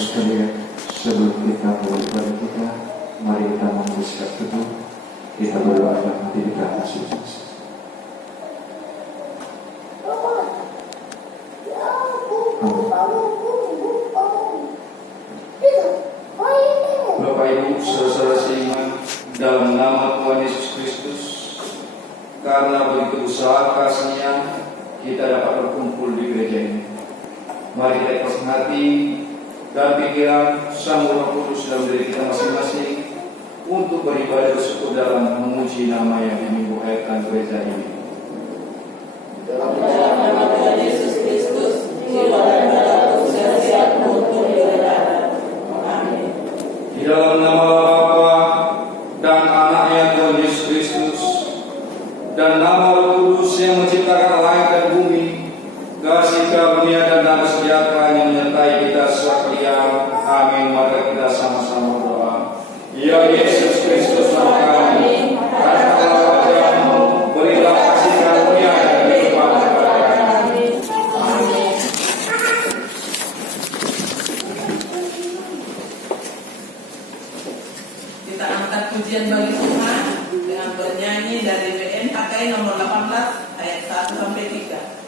sekalian, sebelum kita mulai ibadah kita, mari kita bersikap teduh. Kita berdoa dalam hati kita masing-masing. Bapak Ibu, saudara seiman, dalam nama Tuhan Yesus Kristus, karena begitu besar kasih-Nya, kita dapat berkumpul di gereja ini. Mari kita ikhlaskan hati dan pikiran sambung Roh Kudus dalam diri kita masing-masing untuk beribadah bersyukur dalam memuji nama yang menyembuhkan gereja ini. Dalam nama Tuhan Yesus Kristus, jiwa dan raga sudah siap untuk diletakkan. Amin. Di dalam nama Bapa dan Anaknya Tuhan Yesus Kristus dan nama Roh Kudus yang menciptakan langit dan bumi, kasih karunia dan damai sejahtera yang menyertai kita sekalian. Amin. Mari kita sama-sama berdoa. Ya Yesus Kristus, Bapa kami, karena wajah-Mu, berilah kasih karunia dan kehidupan kepada kami. Amin. Kita angkat pujian bagi Tuhan dengan bernyanyi dari BNHK nomor 18 ayat 1 sampai 3.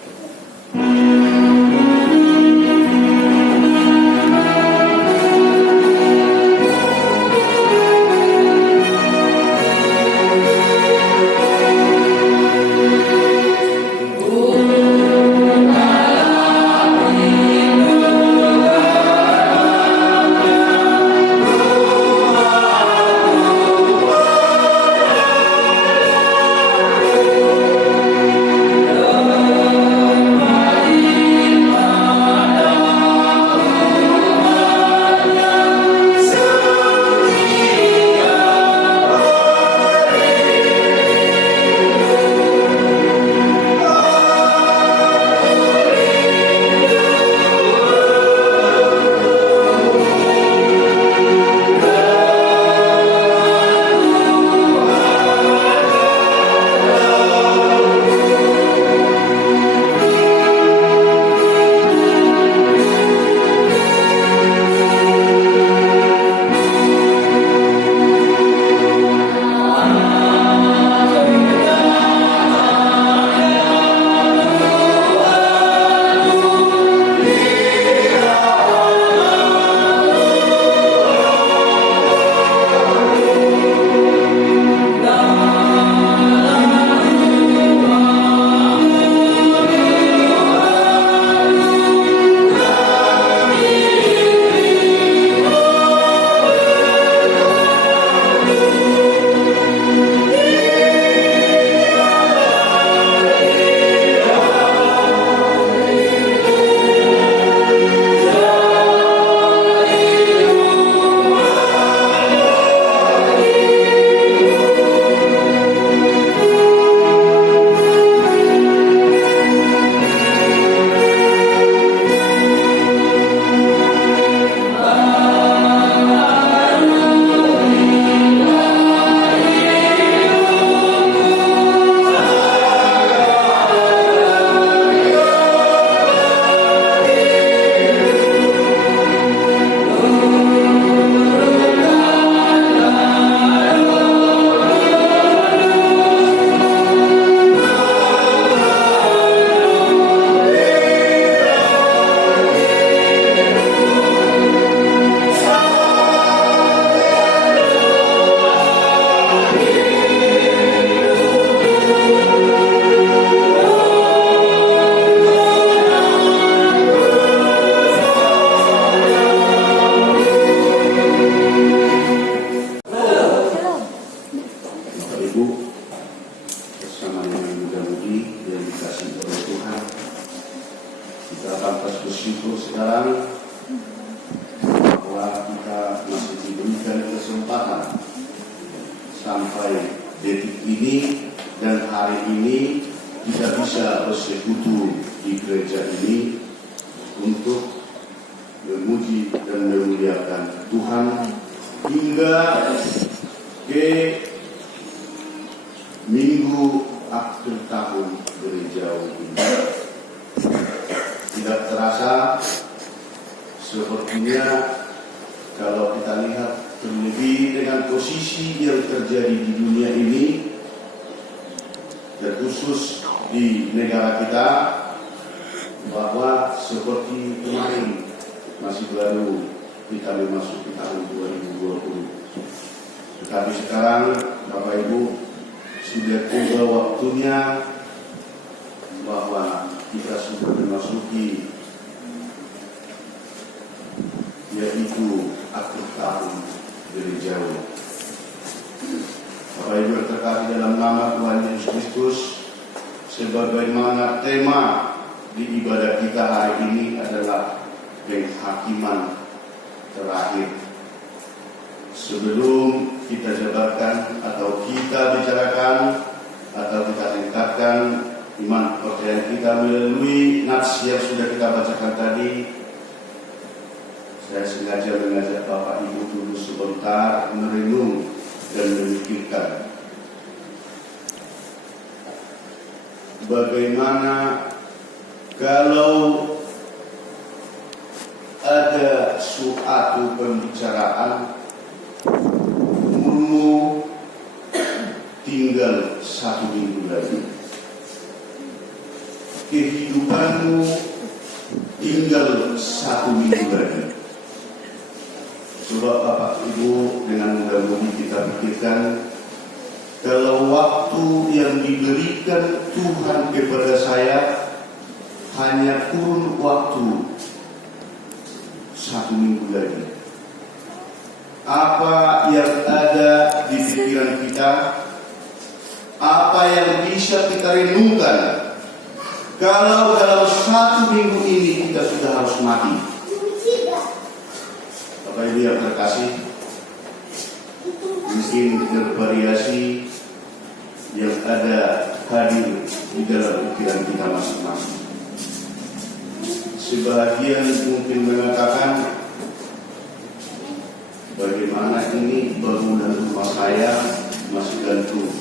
Minggu akhir tahun gereja ini tidak terasa sepertinya Kalau kita lihat terlebih dengan posisi yang terjadi di dunia ini, terkhusus di negara kita, bahwa seperti kemarin masih baru kita memasuki tahun 2020. Tetapi sekarang Bapak Ibu sudah tiba waktunya bahwa kita sudah memasuki yaitu akhir tahun gerejawi. Bapak Ibu yang terkasih dalam nama Tuhan Yesus Kristus, sebagaimana tema di ibadah kita hari ini adalah penghakiman terakhir. Sebelum kita jabarkan atau kita bicarakan atau kita tingkatkan iman kepercayaan kita melalui nats yang sudah kita bacakan tadi, saya sengaja mengajak Bapak Ibu dulu sebentar merenung dan memikirkan bagaimana kalau ada suatu pembicaraan umum tinggal 1 minggu lagi, kehidupanmu tinggal 1 minggu lagi. Coba Bapak Ibu dengan mudah-mudahan kita pikirkan, kalau waktu yang diberikan Tuhan kepada saya hanya kurun waktu 1 minggu lagi, apa yang ada di pikiran kita, apa yang bisa kita renungkan kalau dalam 1 minggu ini kita sudah harus mati? Bapak Ibu yang terkasih, mungkin bervariasi yang ada hadir di dalam pikiran kita masing-masing. Sebagian mungkin mengatakan, bagaimana ini bangunan rumah saya masih gantung,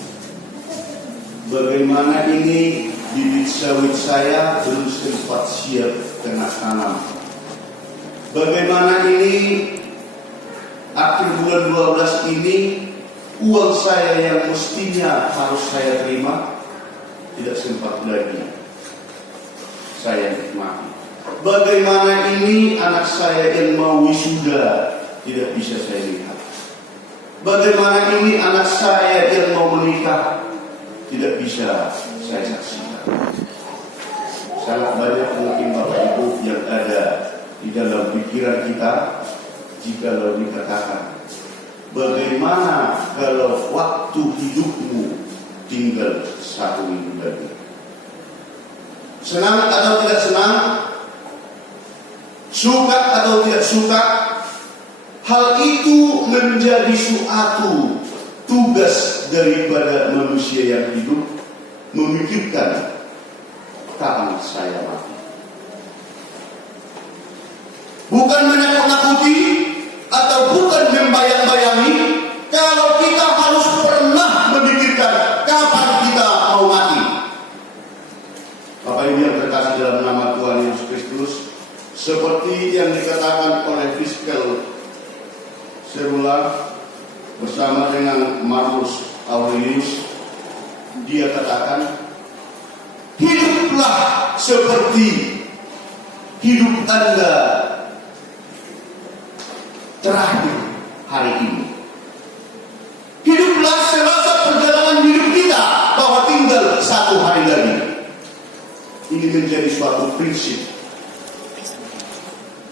bagaimana ini bibit sawit saya belum sempat siap kena tanam, bagaimana ini akhir bulan 12 ini uang saya yang mestinya harus saya terima tidak sempat lagi saya nikmati. Bagaimana ini anak saya yang mau wisuda tidak bisa saya lihat. Bagaimana ini anak saya yang mau menikah tidak bisa saya saksikan. Sangat banyak mungkin Bapak Ibu yang ada di dalam pikiran kita jikalau dikatakan, bagaimana kalau waktu hidupmu tinggal 1 minggu lagi? Senang atau tidak senang, suka atau tidak suka, hal itu menjadi suatu tugas daripada manusia yang hidup, memikirkan kapan saya mati. Bukan menakut-nakuti atau bukan membayang-bayangi, kalau kita harus pernah memikirkan kapan kita mau mati. Bapak Ibu yang terkasih dalam nama Tuhan Yesus Kristus, seperti yang dikatakan oleh Fiskal Serula bersama dengan Marcus Aurelius, dia katakan, hiduplah seperti hidup Anda terakhir hari ini. Hiduplah serasa perjalanan hidup kita bahwa tinggal 1 hari lagi. Ini menjadi suatu prinsip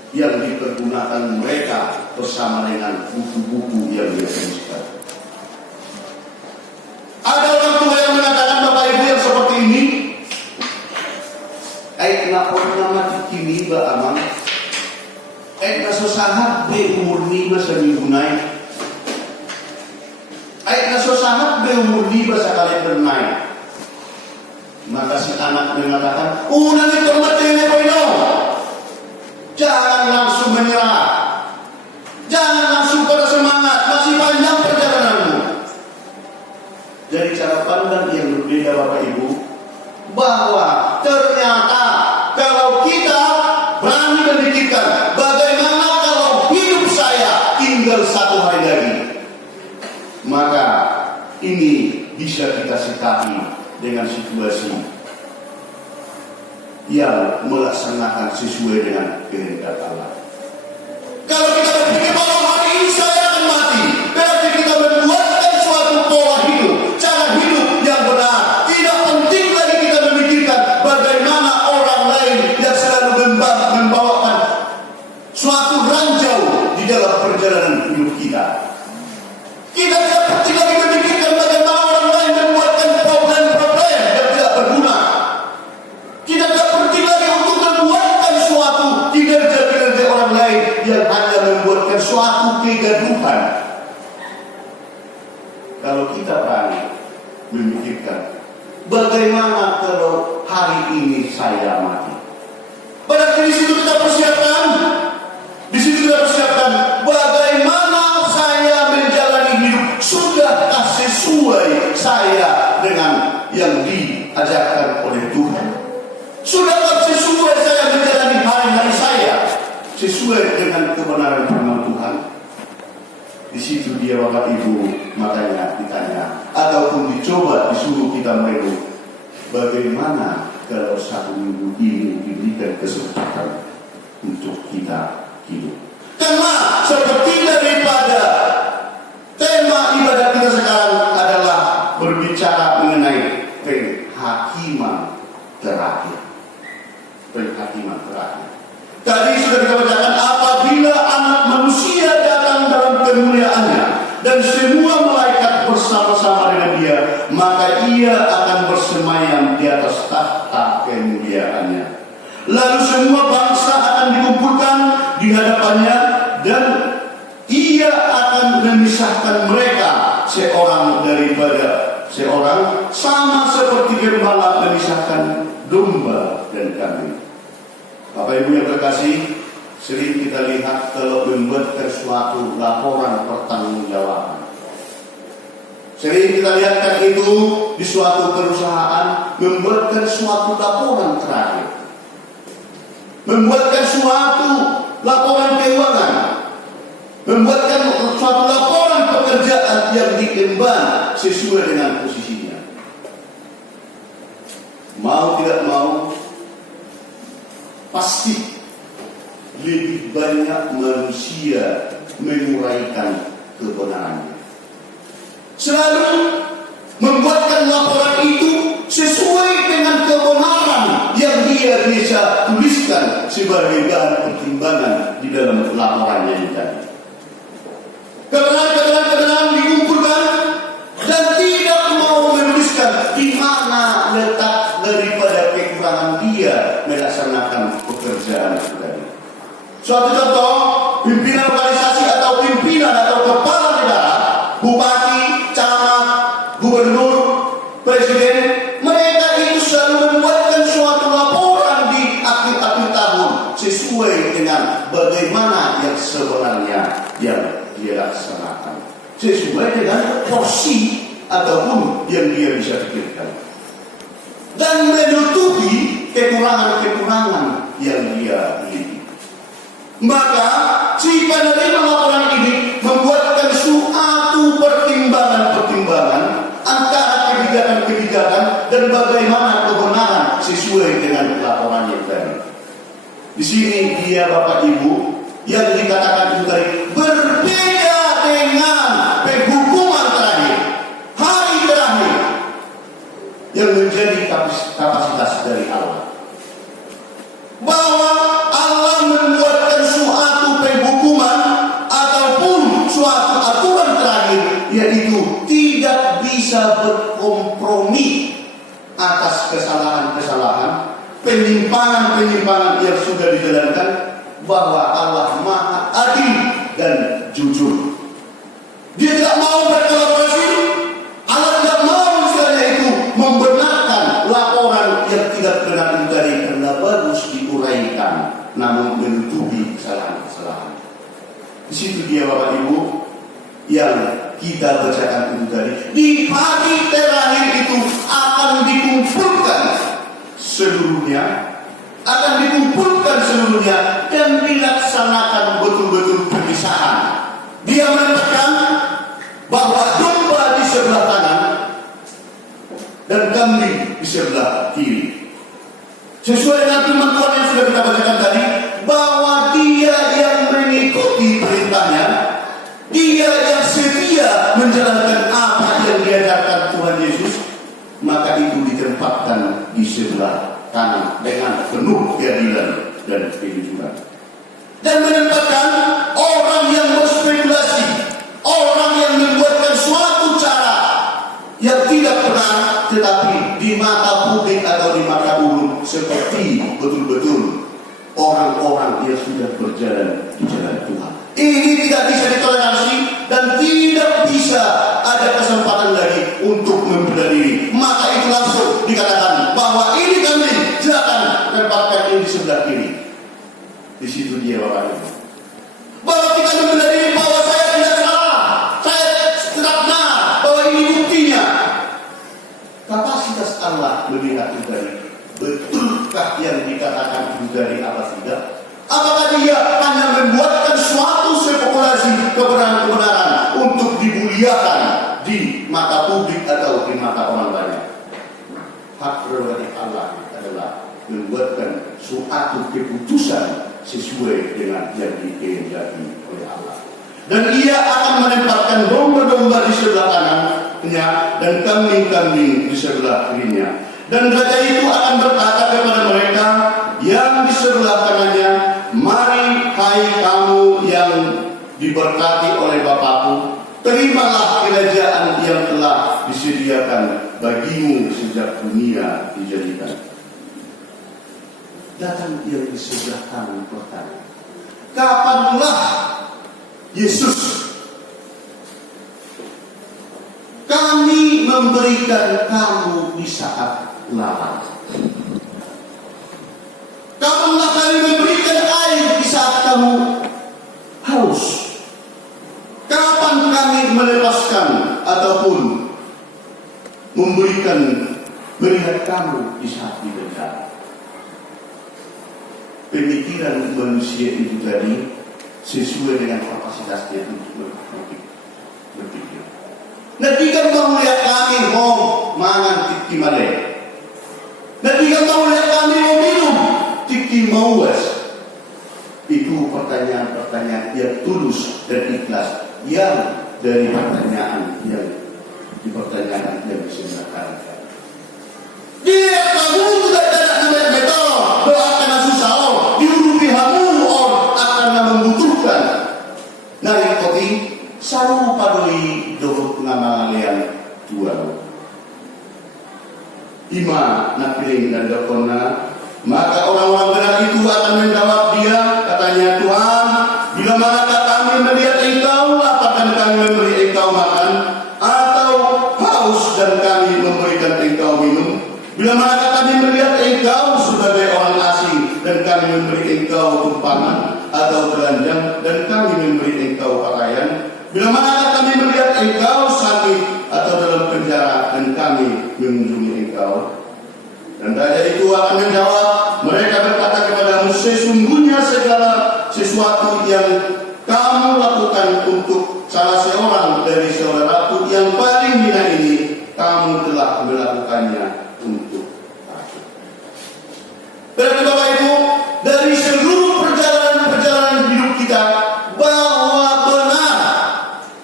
yang dipergunakan mereka bersama dengan buku-buku yang dia tuliskan. Ada orang tua yang mengatakan, Bapak Ibu yang seperti ini, kenapa nama kini Mbak Amang? Nasosahat be umur 5 sa minggu naik. Nasosahat be umur 5 sa kalender naik. Maka si anak mengatakan, unang ito matene ko ino. Jangan langsung menyerah. Jangan langsung pada semangat. Masih panjang perjalananmu. Dari cara pandang yang berbeda Bapak Ibu, bahwa ternyata kalau kita berani memikirkan bagaimana kalau hidup saya bisa kita sikapi dengan situasi yang melaksanakan sesuai dengan kehendak Allah. Kalau kita berpikir bahwa hari ini saya akan mati, berarti kita membuatkan suatu pola hidup, cara hidup yang benar. Tidak penting lagi kita memikirkan bagaimana orang lain yang selalu membawakan suatu ranjau di dalam perjalanan hidup kita. Kita tidak penting lagi memikirkan bagaimana orang lain membuatkan problem-problem yang tidak berguna. Kita tidak penting lagi untuk membuatkan suatu kinerja-kinerja orang lain yang hanya membuatkan suatu kegaduhan. Kalau kita berani memikirkan bagaimana kalau hari ini saya mati, pada di situ kita persiapkan, bagaimana saya menjalani hidup. Sudahkah sesuai saya dengan yang diajarkan oleh Tuhan? Sudahkah sesuai saya menjalani hari-hari saya sesuai dengan kebenaran firman Tuhan? Di situ dia Bapak Ibu makanya ditanya ataupun dicoba disuruh kita merenung, bagaimana kalau satu minggu ini diberikan kesempatan untuk kita hidup. Karena seperti daripada tema ibadah kita sekarang adalah berbicara mengenai penghakiman terakhir. Penghakiman terakhir. Tadi sudah kita bacakan, apabila anak manusia datang dalam kemuliaannya dan semua malaikat bersama-sama dengan dia, maka ia akan bersemayam di atas tahta kemuliaannya. Lalu semua bangsa akan dikumpulkan di hadapannya dan ia akan memisahkan mereka seorang daripada seorang, sama seperti gembala memisahkan domba dan kambing. Bapak Ibu yang terkasih, sering kita lihat kalau membuatkan suatu laporan pertanggungjawaban. Sering kita lihatkan itu di suatu perusahaan, membuatkan suatu laporan terakhir, membuatkan suatu laporan keuangan, membuatkan suatu laporan pekerjaan yang diemban sesuai dengan posisinya. Mau tidak mau, pasti lebih banyak manusia menguraikan kebenarannya. Selalu membuatkan laporan itu sesuai dengan kebenaran yang dia bisa tuliskan sebagai bahan pertimbangan di dalam laporannya ini tadi. Kebenaran dikumpulkan dan tidak mau menuliskan di mana letak daripada kekurangan dia melaksanakan pekerjaan tadi. Suatu contoh, pimpinan organisasi atau pimpinan atau kepala negara, bupati, camat, gubernur, presiden, mereka itu selalu membuatkan suatu laporan di akhir-akhir tahun sesuai dengan bagaimana yang sebenarnya yang dia laksanakan, sesuai dengan porsi ataupun yang dia bisa pikirkan, dan menutupi kekurangan-kekurangan yang dia miliki. Maka jika dari laporan ini membuatkan suatu pertimbangan-pertimbangan antara kebijakan-kebijakan dan bagaimana kebenaran sesuai dengan laporan yang tadi. Di sini dia Bapak Ibu yang dikatakan itu tadi berbeda dengan penghukuman terakhir, hari terakhir yang menjadi kapasitas dari Allah. Bahwa Allah membuatkan suatu penghukuman ataupun suatu aturan terakhir, yaitu tidak bisa berkompromi atas kesalahan-kesalahan, penyimpangan-penyimpangan yang sudah dijalankan, bahwa Allah Maha Adil dan jujur. Dia tidak mau berkolaborasi, Allah tidak mau misalnya itu membenarkan laporan yang tidak benar itu tadi karena bagus diuraikan, namun menutupi kesalahan-kesalahan. Di situ dia Bapak Ibu yang kita bacakan itu tadi. Di hari terakhir itu akan dikumpulkan seluruhnya, dan dilaksanakan betul-betul pemisahan. Dia mengatakan bahwa domba di sebelah kanan Sesuai dengan firman Tuhan yang sudah kita bacakan tadi, bahwa dia yang mengikuti perintahnya, dia yang setia menjalankan apa yang diajarkan Tuhan Yesus, maka itu ditempatkan di sebelah kanan dengan penuh keadilan dan kejujuran. Dan menempatkan orang yang berspekulasi, orang yang membuatkan suatu cara yang tidak benar, tetapi di mata publik atau di mata umum seperti betul-betul orang-orang yang sudah berjalan di jalan Tuhan. Ini tidak bisa ditoleransi dan tidak bisa ada kesempatan lagi untuk membela diri. Maka itu langsung dikatakan bahwa ini kami silakan tempatkan ini di sebelah kiri. Di situ dia Bapak Ibu. Bahwa kita membela diri bahwa saya tidak salah, saya tidak benar, bahwa ini buktinya. Kapasitas Allah melihat itu dari betulkah yang dikatakan itu dari apa tidak? Apakah dia hanya membuatkan suatu spekulasi kebenaran-kebenaran untuk dimuliakan di mata publik atau di mata orang banyak? Hak prerogatif Allah adalah membuatkan suatu keputusan sesuai dengan yang dikehendaki oleh Allah. Dan ia akan menempatkan domba-domba di sebelah kanannya dan kambing-kambing di sebelah kirinya. Dan raja itu akan berkata kepada mereka yang di sebelah kanannya, mari hai kamu yang diberkati oleh Bapakku, terimalah kerajaan yang telah disediakan bagimu sejak dunia dijadikan. Datang yang di sebelah kanan bertanya, kapanlah Yesus kami memberikan kamu di saat lapar? Kapanlah kami memberikan air di saat kamu haus? Kapan kami melepaskan ataupun melihat kamu di saat di bencana? Pemikiran manusia itu tadi sesuai dengan kapasitas dia untuk berpikir. Nanti kan mau lihat kami mau mangan tiki male. Nanti kan mau lihat kami mau minum tiki mau wes. Itu pertanyaan-pertanyaan yang tulus dan ikhlas yang dari pertanyaan yang disebenarkan. Dia kamu tidak ada namanya betul. Doakan susah diurupi hamu akan membutuhkan. Nari kopi selalu paduli dohut nama kalian dua. Ima nakiling dan dokona, maka orang-orang benar itu akan menjawab dia, katanya Tuhan, bila manakah kami melihat engkau lapar dan kami memberi engkau makan, atau haus dan kami memberikan engkau minum? Bila manakah kami melihat engkau sebagai orang asing dan kami memberi engkau tumpangan atau telanjang dan kami memberi engkau pakaian? Bila manakah kami melihat engkau sakit atau dalam penjara dan kami mengunjungi engkau? Dan raja itu akan menjawab, mereka berkata kepadamu, sesungguhnya segala sesuatu yang kamu lakukan untuk salah seorang dari saudaraku yang paling hina ini, kamu telah melakukannya untuk aku. Berarti Bapak Ibu, dari seluruh perjalanan hidup kita, bahwa benar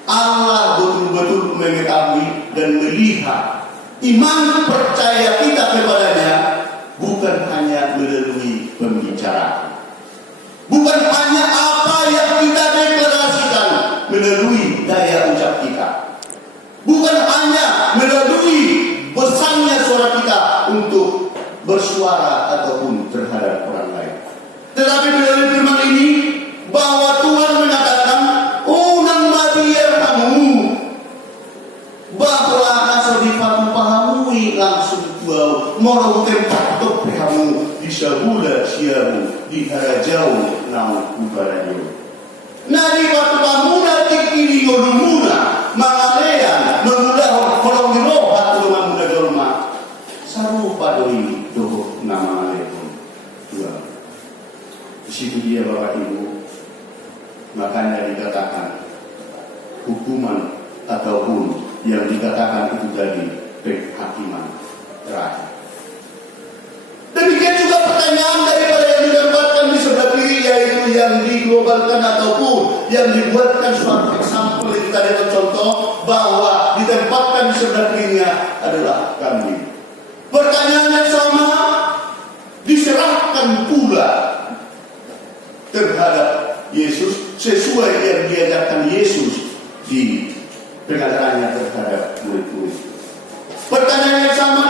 Allah betul-betul mengetahui dan melihat iman percaya kita kepadanya bukan hanya melalui pembicaraan, bukan hanya apa yang kita deklarasikan melalui daya ucap kita, bukan hanya melalui besarnya suara kita untuk bersuara ataupun terhadap orang lain, tetapi melalui firman ini bahwa Tuhan mengatakan, unang mabiyar kamu bahwa asal dipahamui langsung tuau morong tempat tope kamu bisa bula siamu di harajau nau ubarayo. Nadi waktu kamu nanti kini ngolumuna mangalean mengudah kolong diro atau mengudah dolma sarupa doi doh nama alaikum Tuhan. Di situ dia Bapak Ibu, makanya dikatakan hukuman ataupun yang dikatakan itu tadi penghakiman terakhir. Demikian juga pertanyaan daripada yang didapatkan di sebelah kiri, yaitu yang diglobalkan ataupun yang dibuatkan suatu example yang tadi atau contoh, bahwa ditempatkan di sebelah kirinya adalah kambing. Pertanyaan yang sama diserahkan pula terhadap Yesus sesuai yang diajarkan Yesus di pengajarannya terhadap murid-murid. Pertanyaan yang sama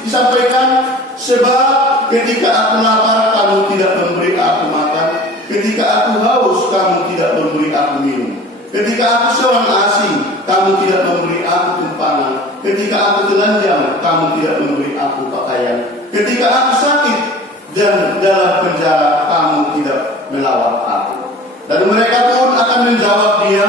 disampaikan, sebab ketika aku lapar kamu tidak memberi aku makan, ketika aku haus kamu tidak memberi aku minum, ketika aku seorang asing kamu tidak memberi aku tumpangan, ketika aku telanjang kamu tidak memberi aku pakaian, ketika aku sakit dan dalam penjara kamu tidak melawat aku. Dan mereka pun akan menjawab dia,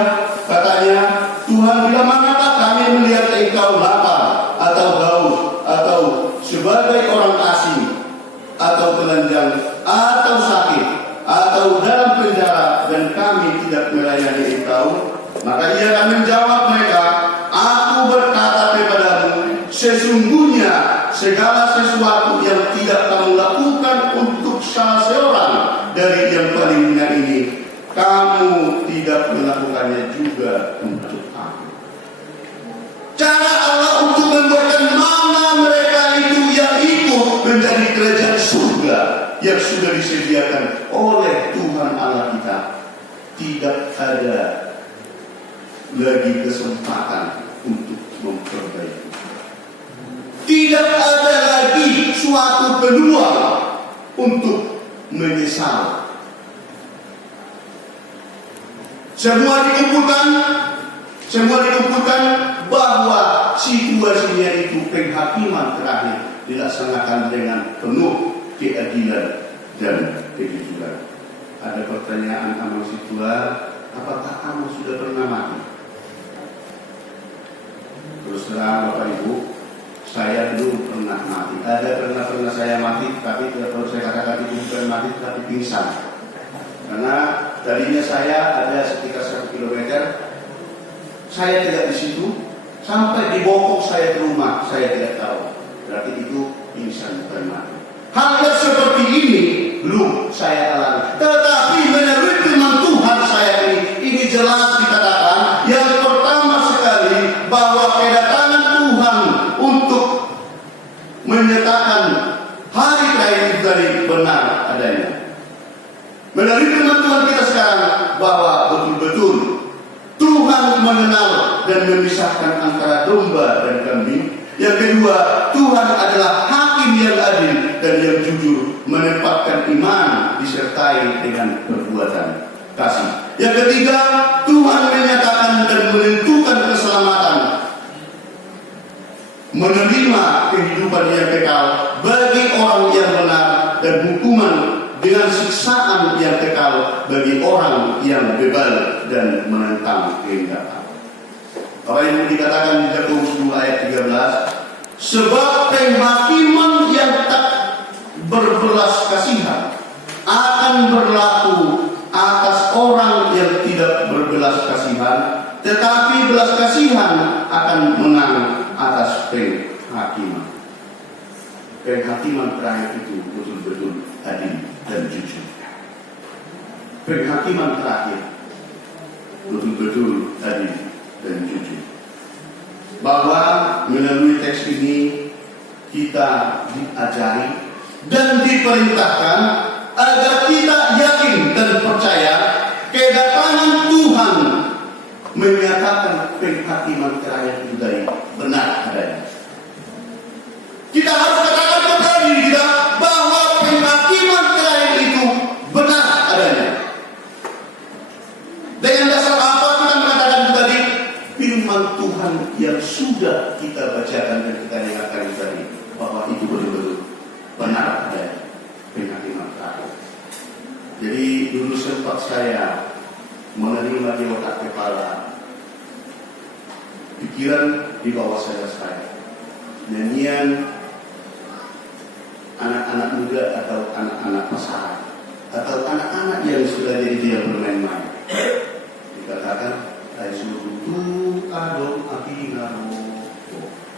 katanya, Tuhan, bila manakah kami melihat engkau lapar atau haus atau sebagai orang asing atau telanjang atau sakit atau dalam penjara dan kami tidak melayani engkau? Maka ia akan menjawab mereka, aku berkata kepadamu, sesungguhnya segala sesuatu yang tidak kamu lakukan untuk salah seorang dari yang paling hina ini, kamu tidak melakukannya juga untuk aku. Cara Allah untuk membuatkan mana mereka itu yang ikut menjadi kerajaan surga yang sudah disediakan oleh Tuhan Allah kita. Tidak ada lagi kesempatan untuk memperbaiki. Tidak ada lagi suatu peluang untuk menyesal. Semua dikumpulkan bahwa situasinya itu penghakiman terakhir dilaksanakan dengan penuh keadilan dan kejujuran. Ada pertanyaan sama si tua, apakah kamu sudah pernah mati? Terus terang Bapak Ibu, saya belum pernah mati. Ada pernah saya mati, tapi kalau saya katakan itu bukan mati, tapi pingsan. Karena tadinya saya ada sekitar 1 kilometer, saya tidak di situ, sampai di bokok saya ke rumah, saya tidak tahu. Berarti itu pingsan bukan mati. Hal yang seperti ini belum saya alami. Tetapi menurut firman Tuhan saya ini jelas dikatakan yang pertama sekali bahwa kedatangan Tuhan untuk menyatakan hari terakhir itu dari benar adanya. Melalui firman Tuhan kita sekarang bahwa betul-betul Tuhan mengenal dan memisahkan antara domba dan kambing. Yang kedua, Tuhan adalah hakim yang adil dan yang jujur, menempatkan iman disertai dengan perbuatan kasih. Yang ketiga, Tuhan menyatakan dan menentukan keselamatan, menerima kehidupan yang kekal bagi orang yang benar dan hukuman dengan siksaan yang kekal bagi orang yang bebal dan menentang kehendak Allah. Apa yang dikatakan di Yakobus 2 ayat 13, sebab penghakiman yang tak berbelas kasihan akan berlaku atas orang yang tidak berbelas kasihan, tetapi belas kasihan akan menang atas penghakiman. Penghakiman terakhir itu betul-betul adil dan jujur. Penghakiman terakhir betul-betul adil dan jujur. Bahwa melalui teks ini kita diajari dan diperintahkan agar kita yakin dan percaya kedatangan Tuhan menyatakan penghakiman terakhir itu dari benar adanya. Kita harus katakan kepada diri kita bahwa penghakiman terakhir itu benar adanya. Dengan dasar apa kita mengatakan tadi? Firman Tuhan yang sudah kita bacakan dan kita dengarkan tadi, bahwa itu betul-betul benar adanya penghakiman terakhir. Jadi dulu sempat saya menerima di otak kepala pikiran di bawah saya nyanyian anak-anak muda atau anak-anak pasaran atau anak-anak yang sudah jadi dia bermain-main. Dikatakan ai suruh adom api ngaro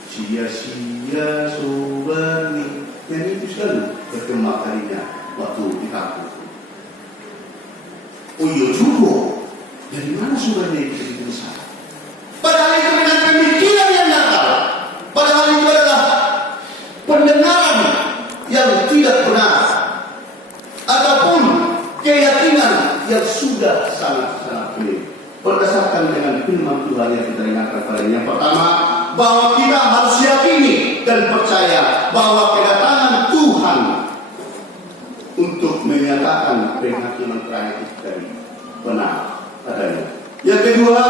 sia-sia sobani. Yang itu sekali pertama kalinya waktu di kampung. Oh iya juga, dari mana sumbernya itu besar? Padahal itu dengan pemikiran yang nakal. Padahal itu adalah pendengaran yang tidak benar, ataupun keyakinan yang sudah sangat-sangat keliru. Berdasarkan dengan firman Tuhan yang kita ingatkan pada yang pertama, bahwa kita harus yakini dan percaya bahwa kedatangan Tuhan untuk menyatakan penghakiman terakhir dari benar adanya. Yang kedua,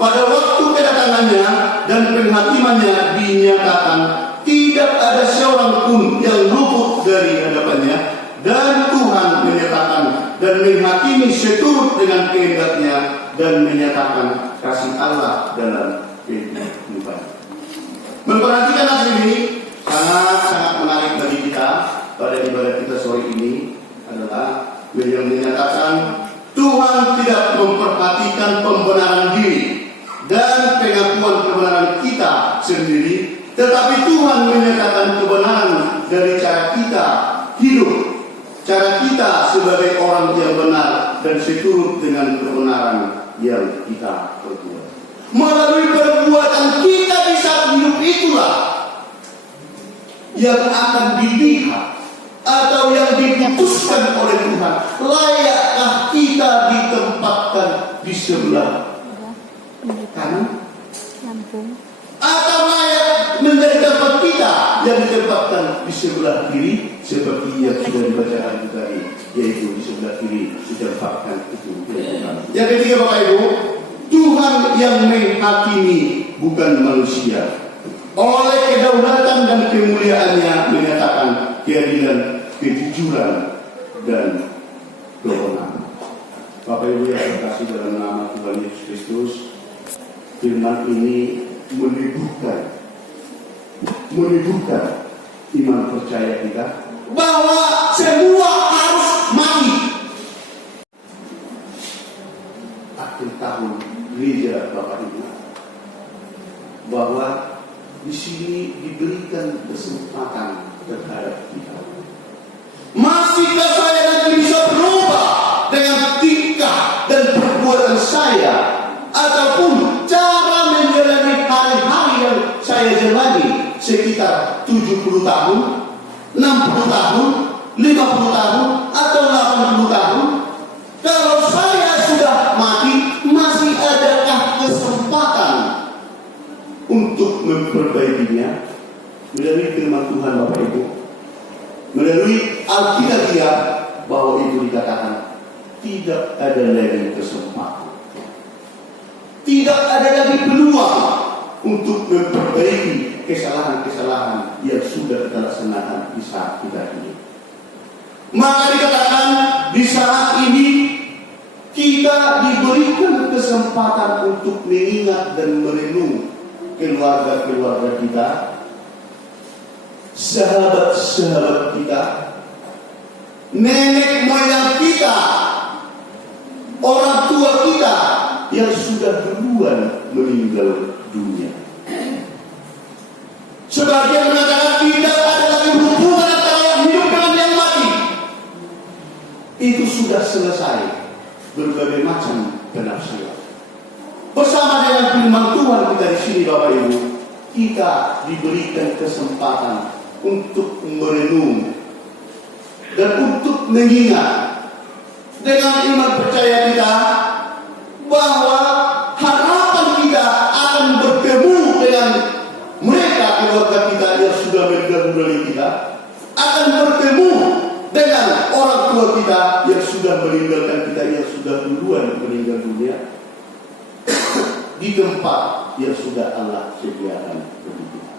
pada waktu kedatangannya dan penghakimannya dinyatakan, tidak ada seorang pun yang luput dari hadapannya, dan Tuhan menyatakan dan menghakimi seturut dengan kehendaknya dan menyatakan kasih Allah dalam kehidupan. Memperhatikan hasil ini sangat-sangat menarik bagi kita pada ibadah kita sore ini adalah yang menyatakan Tuhan tidak memperhatikan pembenaran diri dan pengakuan kebenaran kita sendiri, tetapi Tuhan menyatakan kebenaran dari cara kita hidup, cara kita sebagai orang yang benar dan seturut dengan kebenaran yang kita perbuat. Melalui perbuatan kita di saat hidup itulah yang akan dilihat atau yang diputuskan oleh Tuhan, layakkah kita ditempatkan di sebelah kanan atau layak menjadi tempat kita yang ditempatkan di sebelah kiri, seperti yang sudah dibacakan itu tadi, yaitu di sebelah kiri ditempatkan itu. Yang ketiga, Bapak Ibu, Tuhan yang menghakimi, bukan manusia. Oleh kedaulatan dan kemuliaannya menyatakan keadilan, kejujuran, dan kebenaran. Bapak Ibu yang terkasih dalam nama Tuhan Yesus Kristus, firman ini menimbulkan iman percaya kita bahwa semua harus mati. Akhir tahun gereja Bapak Ibu, bahwa di sini diberikan kesempatan terhadap kita. Masihkah saya nanti bisa berubah dengan tingkah dan perbuatan saya, ataupun cara menjalani hari-hari yang saya jalani sekitar 70 tahun, 60 tahun, 50 tahun, atau 80 tahun? Kalau saya sudah mati, masih adakah kesempatan untuk memperbaikinya? Melalui firman Tuhan Bapak Ibu, melalui Alkitab, bahwa itu dikatakan tidak ada lagi kesempatan, tidak ada lagi peluang untuk memperbaiki kesalahan-kesalahan yang sudah kita laksanakan di saat kita ini. Maka dikatakan di saat ini kita diberikan kesempatan untuk mengingat dan merenung keluarga-keluarga kita, sahabat-sahabat kita, nenek moyang kita, orang tua kita yang sudah duluan meninggal dunia. Sebagian mengatakan tidak ada lagi hubungan antara yang hidup dengan yang mati. Itu sudah selesai berbagai macam penafsiran. Bersama dengan firman Tuhan kita di sini Bapak Ibu, kita diberikan kesempatan untuk merenung dan untuk mengingat dengan iman percaya kita bahwa harapan kita akan bertemu dengan mereka, keluarga kita yang sudah mendahului kita, akan bertemu dengan orang tua kita yang sudah meninggalkan kita, yang sudah duluan meninggal dunia, di tempat yang sudah Allah sediakan bagi kita.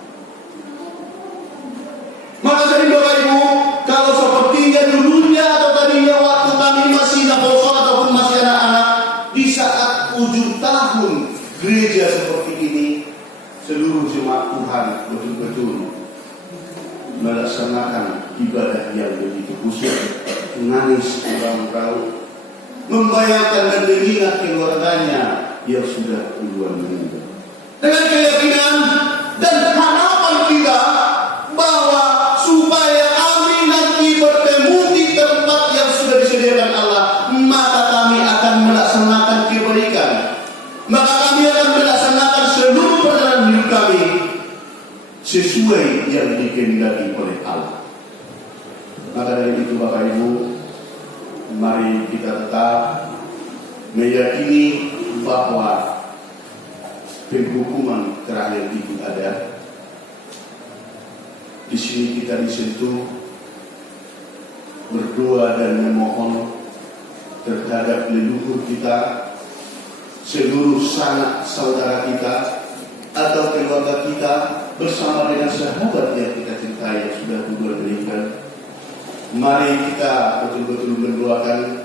Maka dari Bapak Ibu, kalau sepertinya dulunya atau tadinya waktu kami masih naposo ataupun masih anak-anak, di saat ujung tahun gereja seperti ini, seluruh jemaat Tuhan betul-betul melaksanakan ibadah yang begitu khusyuk, menangis raut-raut, membayangkan dan mengingat keluarganya yang sudah duluan meninggal, dengan keyakinan dan harapan kita bahwa supaya kami nanti dikehendaki oleh Allah. Maka dari itu Bapak Ibu, mari kita tetap meyakini bahwa penghukuman terakhir itu ada. Di sini kita disentuh berdoa dan memohon terhadap leluhur kita, seluruh sanak saudara kita atau keluarga kita bersama dengan sahabat yang kita cintai yang sudah gugur meninggal. Mari kita betul-betul mendoakan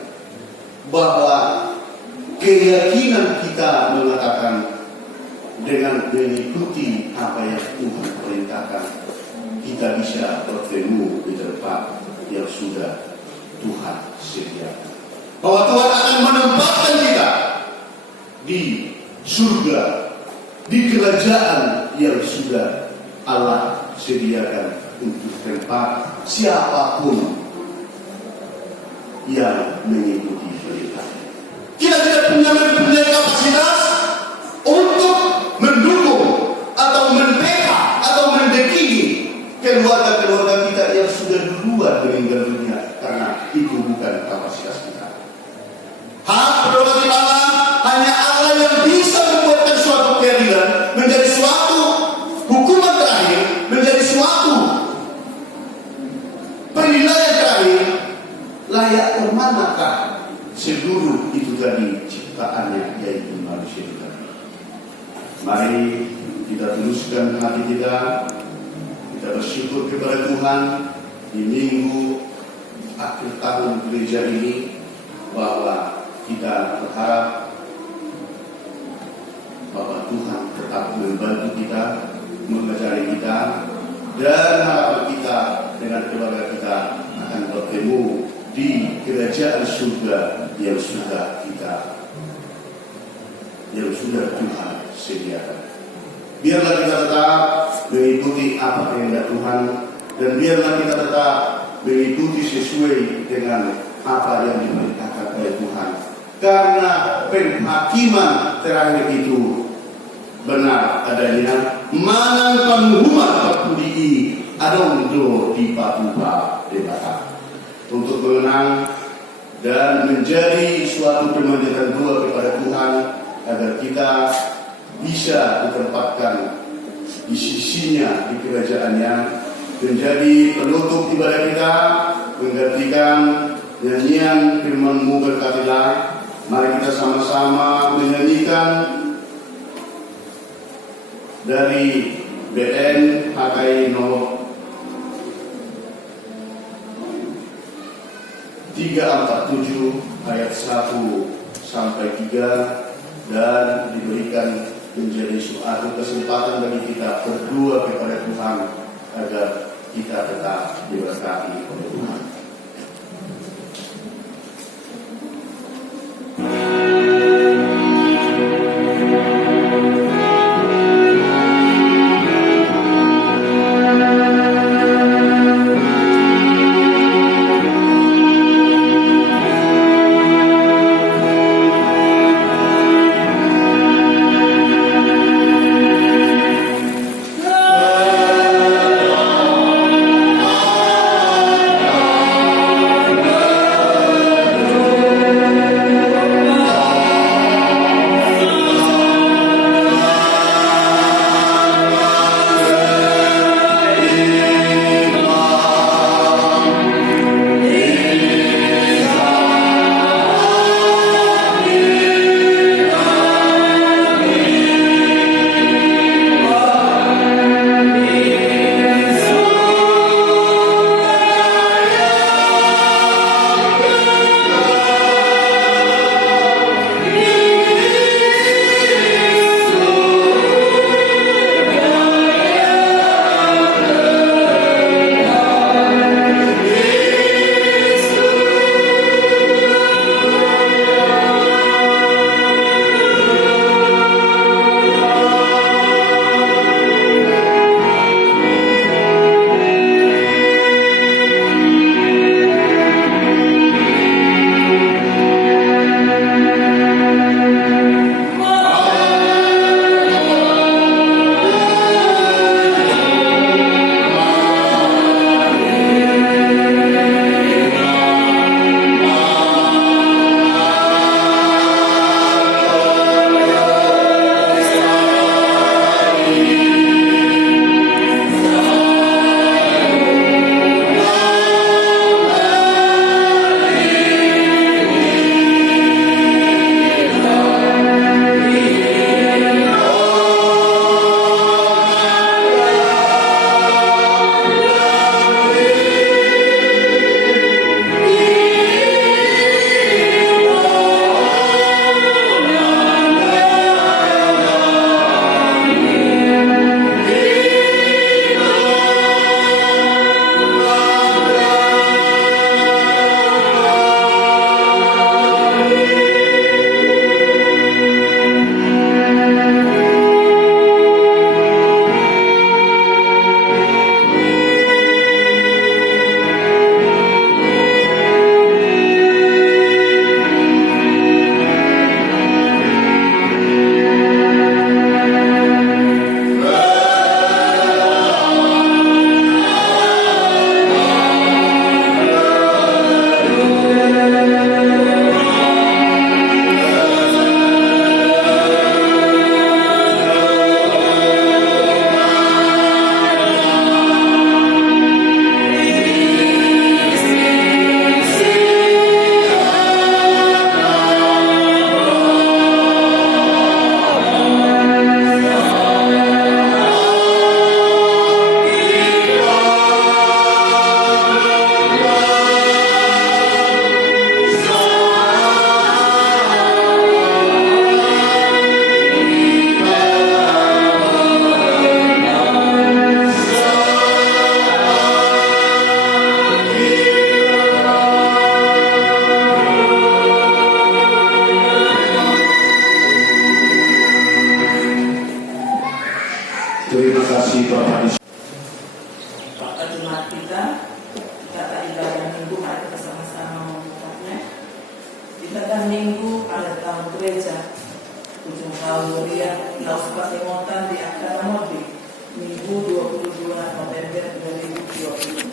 bahwa keyakinan kita mengatakan dengan mengikuti apa yang Tuhan perintahkan, kita bisa bertemu di tempat yang sudah Tuhan sediakan. Bahwa Tuhan akan menempatkan kita di surga, di kerajaan yang sudah Allah sediakan untuk tempat siapapun yang mengikuti perintah. Kita tidak punya kapasitas untuk mendukung atau membela atau mendekini keluarga-keluarga kita yang sudah duluan meninggal dunia, karena itu bukan kapasitas kita. Hak prerogatif Allah, hanya Allah yang bisa membuatkan suatu keadilan menjadi suatu hukuman terakhir, menjadi suatu penilaian terakhir. Layak kemanakah seluruh itu tadi ciptaannya, yaitu manusia itu tadi. Mari kita tuluskan hati kita bersyukur kepada Tuhan di minggu akhir tahun gereja ini, bahwa kita berharap bahwa Tuhan tetap membantu kita, mengajari kita, dan harapan kita dengan keluarga kita akan bertemu di kerajaan surga yang sudah Tuhan sediakan. Biarlah kita tetap mengikuti apa kehendak Tuhan, dan biarlah kita tetap mengikuti sesuai dengan apa yang diperintahkan oleh Tuhan. Karena penghakiman terakhir itu benar adanya, manang penghukuman pakudi adong do di patupa debata, untuk mengenang dan menjadi suatu pemanjatan doa kepada Tuhan agar kita bisa ditempatkan di sisinya di kerajaannya, menjadi penutup ibadah kita, menggantikan nyanyian firman-Mu berkatilah. Mari kita sama-sama menyanyikan dari BN HKI nomor 347 ayat 1 sampai 3, dan diberikan menjadi suatu kesempatan bagi kita berdoa kepada Tuhan agar kita tetap diberkati oleh Tuhan. Ibadah Minggu akhir tahun gereja ujung tahun Mulia Laos Patimotan di Akara Modi Minggu 22 November 2020.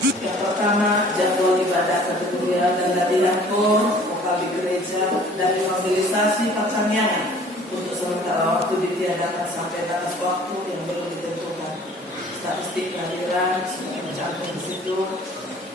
Yang pertama, jadwal ibadah kategorial dan latihan kor, vokal di gereja, dan evangelisasi pertanian untuk sementara waktu ditiadakan sampai batas waktu yang belum ditentukan. Statistik kehadiran sudah tercantum di situ.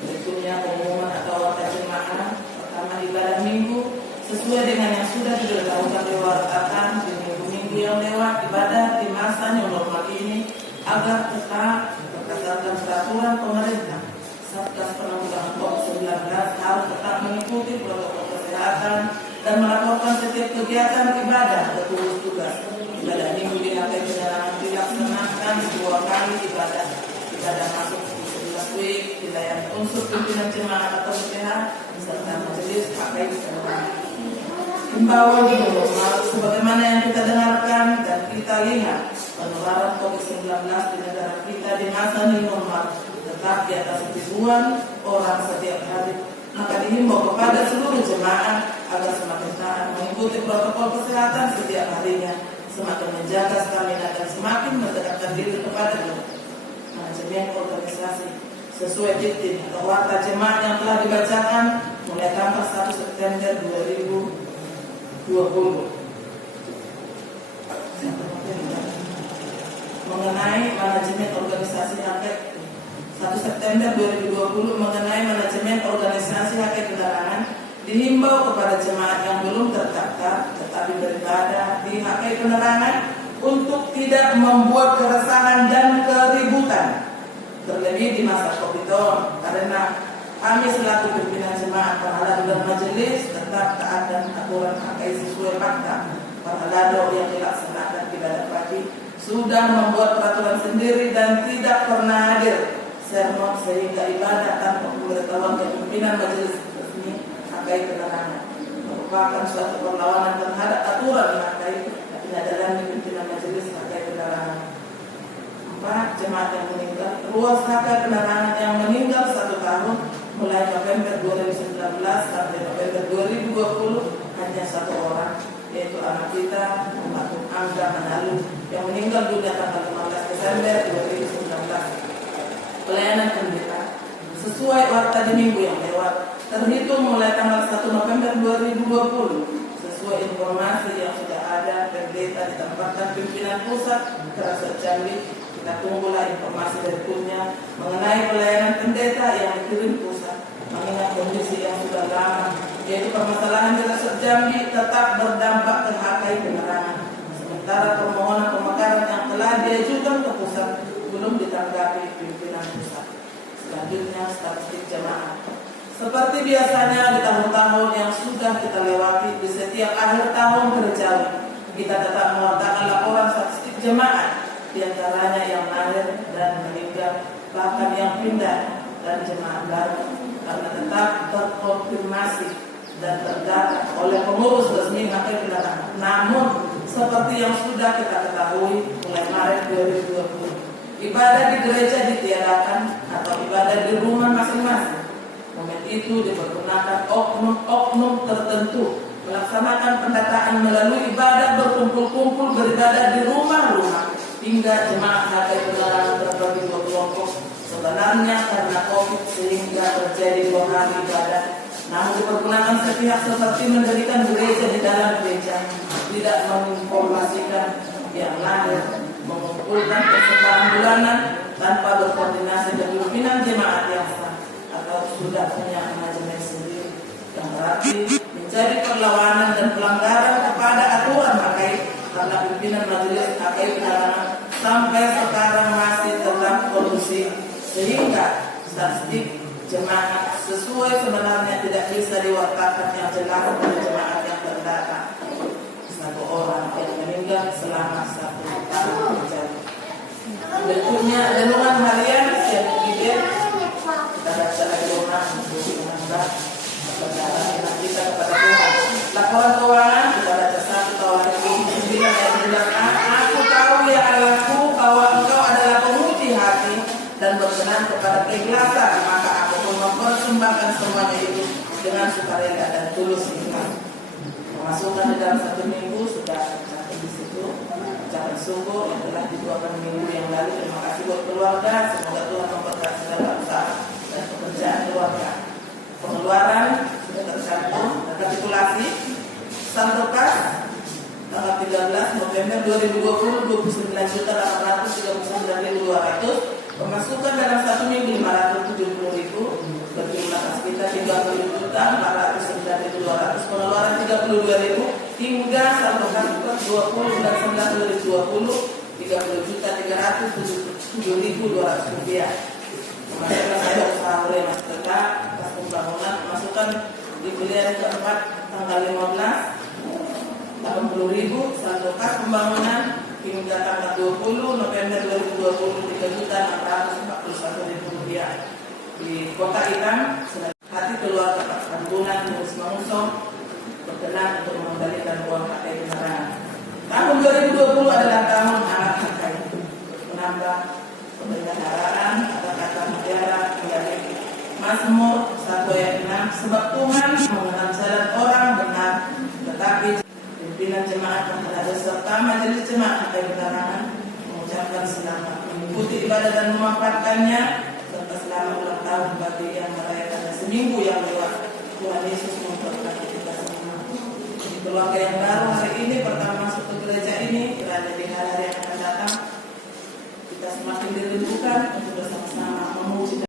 Berikutnya pengumuman atau warta jemaah. Pertama, ibadah Minggu sesuai dengan yang sudah diberitahukan diwartakan di minggu-minggu yang lewat. Ibadah di masa yang normal ini agar tetap berdasarkan peraturan pemerintah. Satgas Penanggulangan COVID-19 harus tetap mengikuti protokol kesehatan dan melaporkan setiap kegiatan ibadah ke gugus tugas. Ibadah Minggu di HT Penyerangan dilaksanakan 2 kali ibadah. Ibadah masuk di 11 week, dilayani unsur pimpinan jemaat atau BPH, serta majelis HT Penyerangan. Himbauan di normal sebagaimana yang kita dengarkan dan kita lihat, penularan COVID-19 di negara kita di masa new normal tetap di atas ribuan orang setiap hari. Maka dihimbau kepada seluruh jemaat agar semakin taat mengikuti protokol kesehatan setiap harinya, semakin menjaga stamina dan semakin mendekatkan diri kepada manajemen organisasi sesuai dikti atau warta jemaat yang telah dibacakan mulai tanggal 1 September 2020. Mengenai manajemen organisasi HK 1 September 2020 mengenai manajemen organisasi HK Penerangan, dihimbau kepada jemaat yang belum terdaftar tetapi beribadah di HK Penerangan untuk tidak membuat keresahan dan keributan, terlebih di masa COVID, karena kami selaku pimpinan jemaat Parhalado dan majelis tetap taat dan aturan HKI sesuai fakta. Parhalado yang dilaksanakan ibadah pagi sudah membuat peraturan sendiri dan tidak pernah hadir sermon sehingga ibadah tanpa pemberitahuan pimpinan majelis resmi HKI Penerangan merupakan suatu perlawanan terhadap aturan HKI yang pimpinan majelis HKI Penerangan. 4. Jemaat yang meninggal. Ruas HKI Penerangan yang meninggal 1 tahun mulai November 2019 sampai November 2020 hanya 1 orang, yaitu anak kita almarhum Angga Manalu yang meninggal dunia tanggal 15 Desember 2019. Pelayanan pendeta sesuai warta di minggu yang lewat terhitung mulai tanggal 1 November 2020 sesuai informasi yang sudah ada. Pendeta ditempatkan pimpinan pusat Kerasot Jambi. Kita tunggulah informasi berikutnya mengenai pelayanan pendeta yang dikirim pusat, mengingat kondisi yang sudah lama, yaitu permasalahan di Kerasot Jambi tetap berdampak ke HKI Penerangan. Sementara permohonan pemekaran yang telah diajukan ke pusat belum ditanggapi pimpinan pusat. Selanjutnya, statistik jemaat. Seperti biasanya di tahun-tahun yang sudah kita lewati, di setiap akhir tahun gerejawi, kita tetap mengatakan laporan statistik jemaat, di antaranya yang lahir dan meninggal, bahkan yang pindah dan jemaat baru, karena tetap terkonfirmasi dan terdata oleh pengurus resmi HKI Penerangan. Namun, seperti yang sudah kita ketahui, mulai Maret 2020, ibadah di gereja ditiadakan atau ibadah di rumah masing-masing. Momen itu dipergunakan oknum-oknum tertentu melaksanakan pendataan melalui ibadah berkumpul-kumpul beribadah di rumah-rumah hingga jemaat HKI Penerangan terbagi 2 kelompok. Sebenarnya karena COVID sehingga terjadi 2 hari ibadah, namun dipergunakan sepihak seperti mendirikan gereja di dalam gereja, tidak menginformasikan yang lahir, mengumpulkan persembahan bulanan tanpa berkoordinasi dengan pimpinan jemaat yang sah atau sudah punya manajemen sendiri, yang berarti menjadi perlawanan dan pelanggaran kepada aturan HKI karena pimpinan majelis HKI Penerangan sampai sekarang masih tetap kondusif, sehingga statistik jemaat sesuai sebenarnya tidak bisa diwartakan yang jelas pada jemaat yang terdata. 1 orang yang meninggal selama 1 tahun terjadi. Berikutnya renungan harian yang ketiga, kita baca doa untuk menambah kebenaran kita kepada Tuhan. Laporan keuangan kita baca 1 Tawarikh 9 ayat 11a. Aku tahu ya Allahku bahwa Engkau adalah pemuji hati dan berkenan kepada keikhlasan, maka aku mempersembahkan semuanya itu dengan sukarela dan tulus ikhlas. Pemasukan di dalam 1 minggu sudah catat di situ, ucapan syukur yang telah dituakan minggu yang lalu. Terima kasih buat keluarga, semoga Tuhan memberkati segala usaha dan pekerjaan keluarga. Pengeluaran sudah tercantum, rekapitulasi saldo kas tanggal 13 November 2020 29.839.200. Pemasukan dalam 1 minggu 570.000, berjumlah kas kita 30.409.200, pengeluaran 32.000, hingga saldo kas 20 bulan 9 2020 30.307.200 rupiah. Pemasukan saya usaha Rema Setrika kas pembangunan, pemasukan di bulan keempat tanggal 15 80.000, saldo kas pembangunan hingga tanggal 20 November 2020 3.641.000 rupiah. Di Kota Hitam, hati keluarga Pak Santunan terus mengusung berkenan untuk mengembalikan uang HT benaran. Tahun 2020 adalah tahun anak HT, menambah pemeliharaan kata-kata mutiara menjadi Mazmur 1 ayat 6, sebab Tuhan mengenal jalan orang benar, tetapi pimpinan jemaat terhadap serta majelis jemaat HT Benaran mengucapkan selamat mengikuti ibadah dan memanfaatkannya, serta selamat ulang tahun bagi yang merayakannya seminggu yang lewat. Tuhan Yesus memberkati kita semua. Di keluarga yang baru hari ini pertama masuk ke gereja ini, berada di hari yang akan datang, kita semakin dirindukan untuk bersama-sama memuji.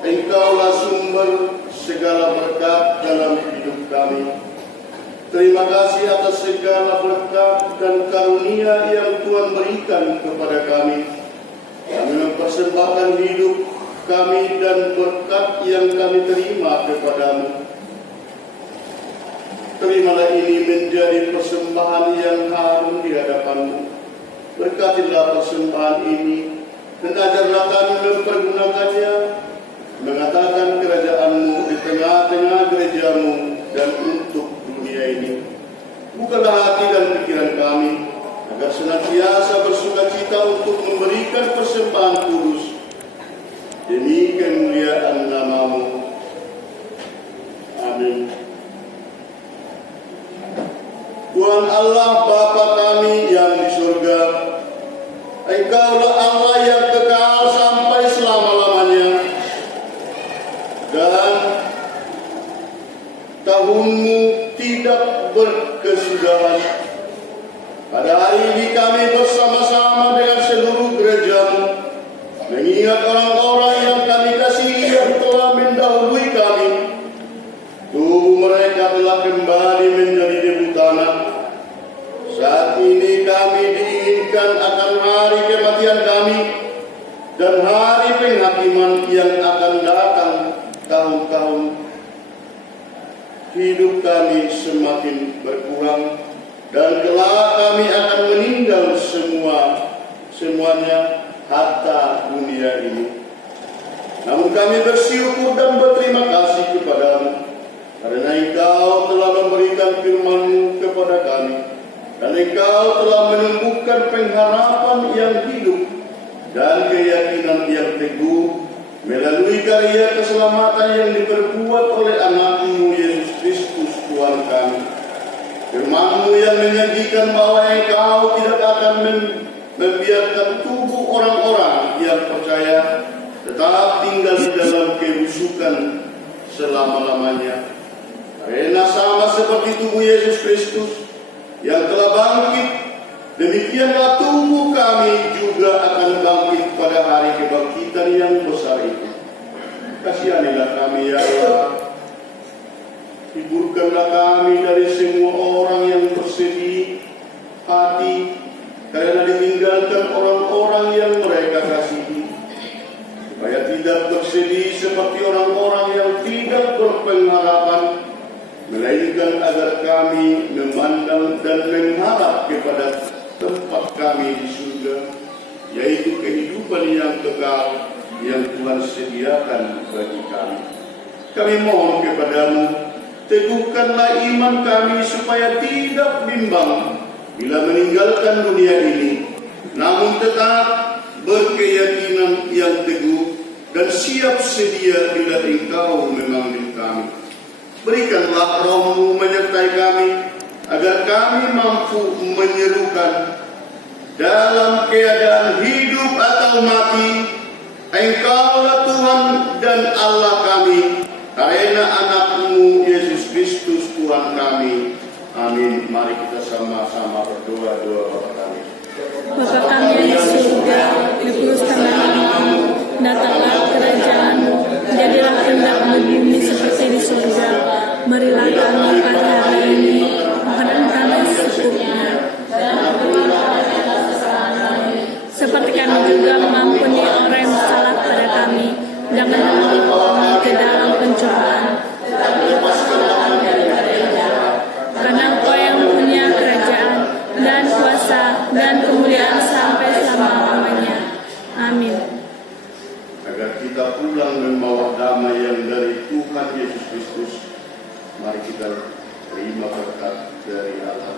Engkaulah sumber segala berkat dalam hidup kami. Terima kasih atas segala berkat dan karunia yang Tuhan berikan kepada kami. Kami mempersembahkan hidup kami dan berkat yang kami terima kepadamu. Terimalah ini menjadi persembahan yang harum di hadapanmu. Berkatilah persembahan ini, dan ajarlah kami mempergunakannya, mengatakan kerajaan-Mu di tengah-tengah gereja-Mu dan untuk dunia ini. Bukalah hati dan pikiran kami, agar senantiasa bersukacita untuk memberikan persembahan kudus demi kemuliaan nama-Mu. Amin. Tuhan Allah Bapa kami yang di surga, Engkaulah Allah yang kekal sampai selama-lamanya, dan tahun-Mu tidak berkesudahan. Pada hari ini kami bersama-sama dengan seluruh gereja-Mu mengingat orang-orang yang kami kasihi yang telah mendahului kami. Tubuh mereka telah kembali menjadi debu tanah. Saat ini kami diinginkan akan hari kematian kami dan hari penghakiman yang akan datang tahun-tahun. Hidup kami semakin berkurang dan kelak kami akan meninggal semuanya harta dunia ini. Namun kami bersyukur dan berterima kasih kepadamu, karena Engkau telah memberikan firman-Mu kepada kami, dan Engkau telah menumbuhkan pengharapan yang hidup dan keyakinan yang teguh melalui karya keselamatan yang diperbuat oleh anak-Mu Yesus Kristus Tuhan kami. Firman-Mu yang menjanjikan bahwa Engkau tidak akan membiarkan tubuh orang-orang yang percaya tetap tinggal di dalam kebusukan selama-lamanya. Karena sama seperti tubuh Yesus Kristus yang telah bangkit, demikianlah tubuh kami juga akan bangkit pada hari kebangkitan yang besar itu. Kasihanilah kami ya Allah. Hiburkanlah kami dari semua orang yang bersedih hati karena ditinggalkan orang-orang yang mereka kasihi, supaya tidak bersedih seperti orang-orang yang tidak berpengharapan, melainkan agar kami memandang dan mengharap kepada tempat kami di surga, yaitu kehidupan yang kekal yang Tuhan sediakan bagi kami. Kami mohon kepadamu, teguhkanlah iman kami supaya tidak bimbang bila meninggalkan dunia ini, namun tetap berkeyakinan yang teguh dan siap sedia bila Engkau memanggil kami. Berikanlah Roh-Mu menyertai kami, agar kami mampu menyerukan dalam keadaan hidup atau mati, Engkaulah Tuhan dan Allah kami, karena anak-Mu Yesus Kristus Tuhan kami. Amin. Mari kita sama-sama berdoa Bapa kami. Bapa kami yang di surga, dikuduskanlah nama-Mu, datanglah kerajaan-Mu, jadilah kehendak-Mu di bumi seperti di surga. Berilah kami pada hari ini makanan kami secukupnya, seperti kami juga mengampuni orang yang bersalah pada kami. Jangan membawa kami ke dalam pencobaan, karena Engkau yang punya kerajaan dan kuasa dan kemuliaan sampai selama-lamanya. Amin. Agar kita pulang membawa damai yang dari Tuhan Yesus Kristus, mari kita terima berkat dari Allah.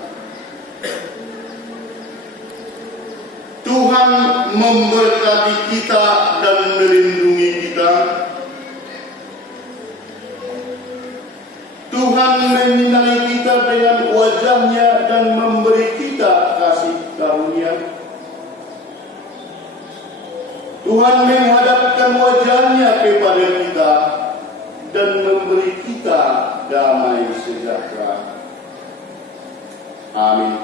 Tuhan memberkati kita dan melindungi kita. Tuhan menyinari kita dengan wajah-Nya dan memberi kita kasih karunia. Tuhan menghadapkan wajah-Nya kepada kita dan memberi kita damai sejahtera. Amin.